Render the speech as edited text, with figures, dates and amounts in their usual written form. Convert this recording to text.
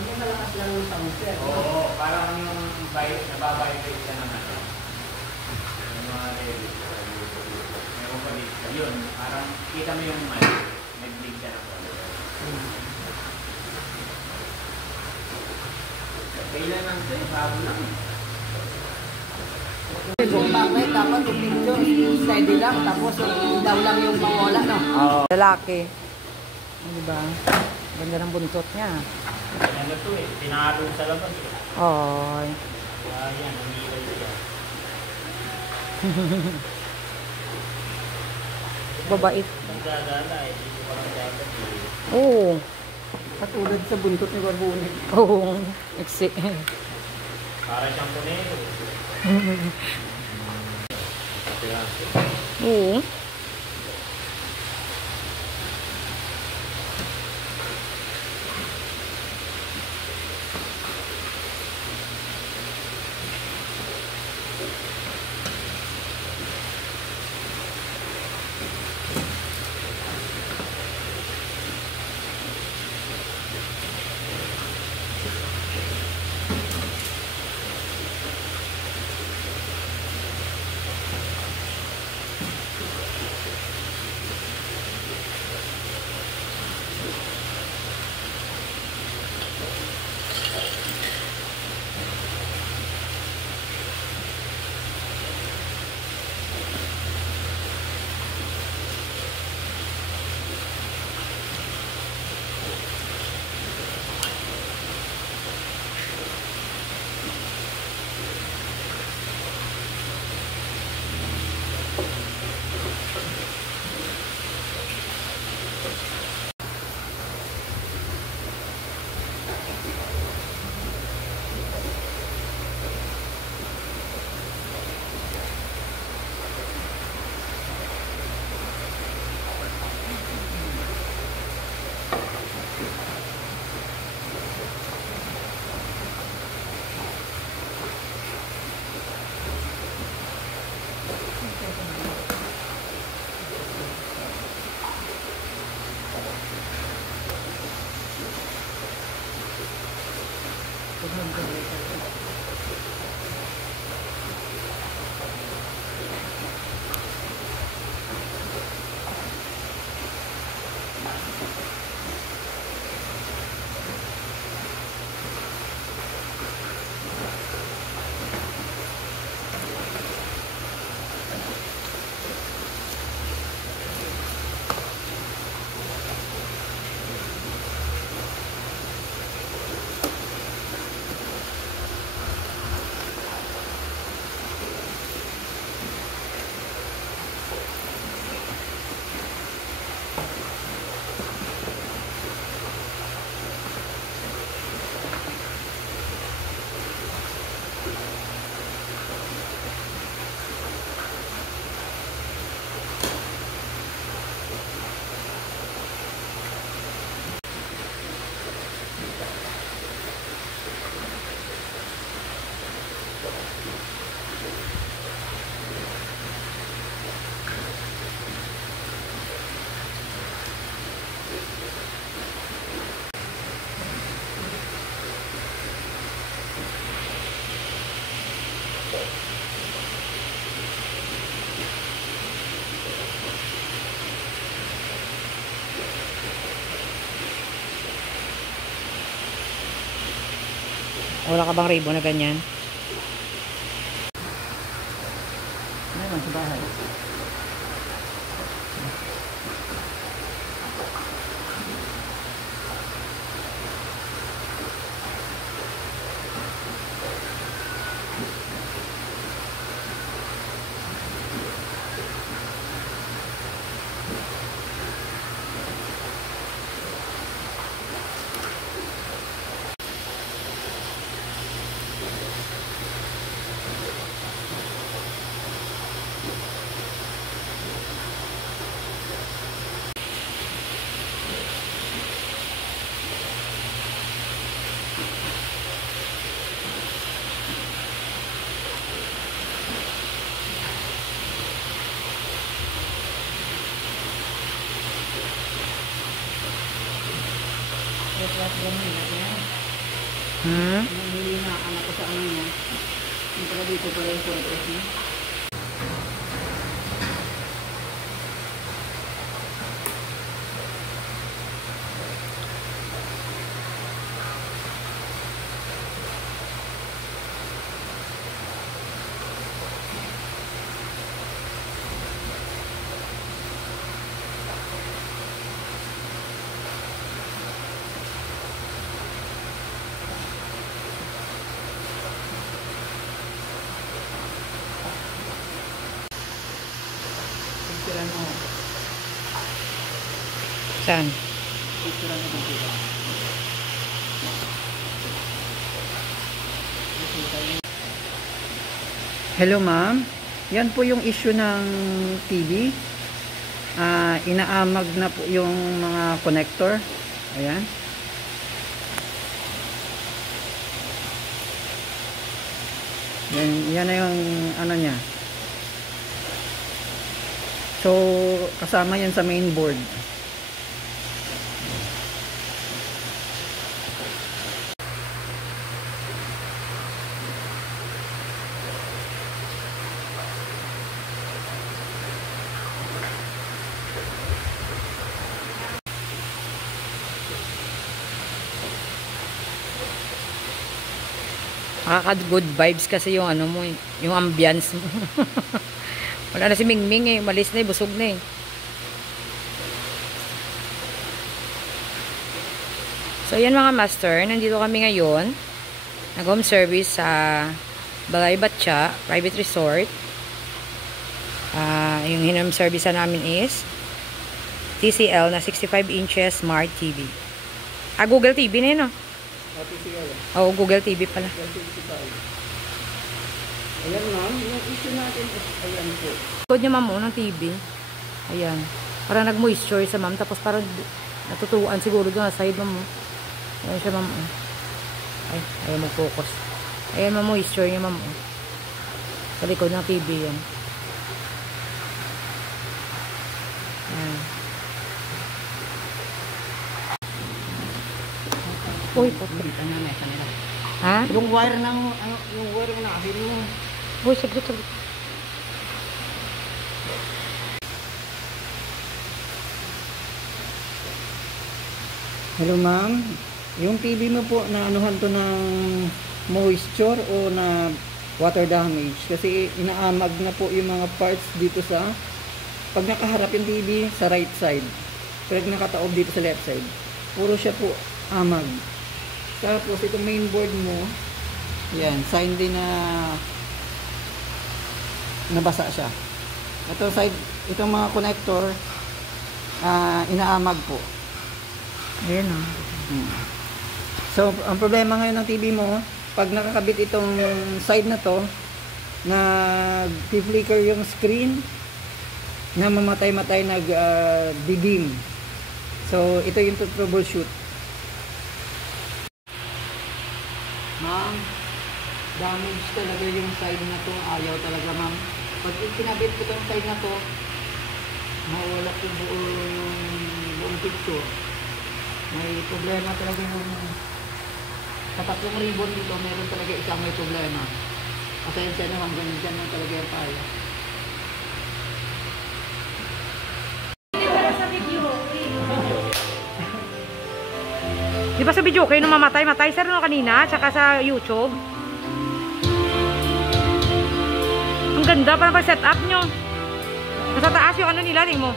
Pag malakas lang yung sound sir. Oo, parang yung nababibrate ka naman. Yung mga lyrics. Meron pa dito. Yun, parang kita mo yung nag-big siya na po. Kailan lang ito eh, bago lang. Kung bakit dapat yung picture, steady lang, tapos daw lang yung mawala, no? Oo. Lalaki. Diba? Ganda ng buntot niya. Ano to eh, tinalo sa labas eh. Oy. Kaya yan, umilay siya. Babait. Nagdadala eh, dito pa lang dapat eh. Oo. Katulad sa buntot ni Barbunig. Oo. Eksi. Para siyang punero. Oo. Wala ka bang ribbon na ganyan? Ano sa bahay? Yes, Nahihili na anak ko sa ano niya. Yung pala dito pala yung progress niya. Picture mo. Saan? Picture mo dito. Hello ma'am. Yan po yung issue ng TV. Inaamag na po yung mga connector. Ayan. Yan na yung ano niya. So, kasama yan sa main board. Nakaka-good vibes kasi yung ano mo, yung ambience mo. Wala na si Mingming eh, malis na eh, busog na eh. So yan mga master, nandito kami ngayon. Nag-home service sa Balay Batcha Private Resort. Yung home service na namin is TCL na 65 inches Smart TV. Google TV na yun oh. Oo, Google TV pala. Ayan ma'am, yung issue natin is ayan po. Likod niya ma'am ng TV. Ayan. Parang nag-moisture sa ma'am. Tapos parang natutuan siguro doon sa side ma'am. Ayan siya ma'am. Ay, ayaw mag-focus. Ayan ma'am, moisture niya ma'am. Sa likod ng TV yan. Ayan. Uy, Dito na may kanila. ha? Yung wire ng ano, yung wire na asin mo. Uy, saglit. Hello ma'am, yung TV mo po na anuhan to ng moisture o na water damage kasi inaamag na po yung mga parts dito sa pag nakaharap yung TV sa right side, pag nakataob dito sa left side, puro siya po amag. Tapos itong main board mo, yan, sign din na nabasa siya. Ito side, itong mga connector, inaamag po. Ayan o. So, ang problema ngayon ng TV mo, pag nakakabit itong side na to, nag-flicker yung screen, na mamatay-matay, nag-didim. So, ito yung troubleshoot. Ma'am, damage talaga yung side na to. Ayaw talaga, ma'am. Pag kinabit ko itong side na to, mawala yung buong picture. May problema talaga yung sa tatlong ribbon dito, meron talaga isang may problema. Pasensya naman, ganyan dyan lang talaga yung tayo. Di ba sa video kayo nung mamatay sir no kanina, tsaka sa YouTube? Ang ganda, parang pag set up nyo. Nasa taas yung ano nila, tingin mo.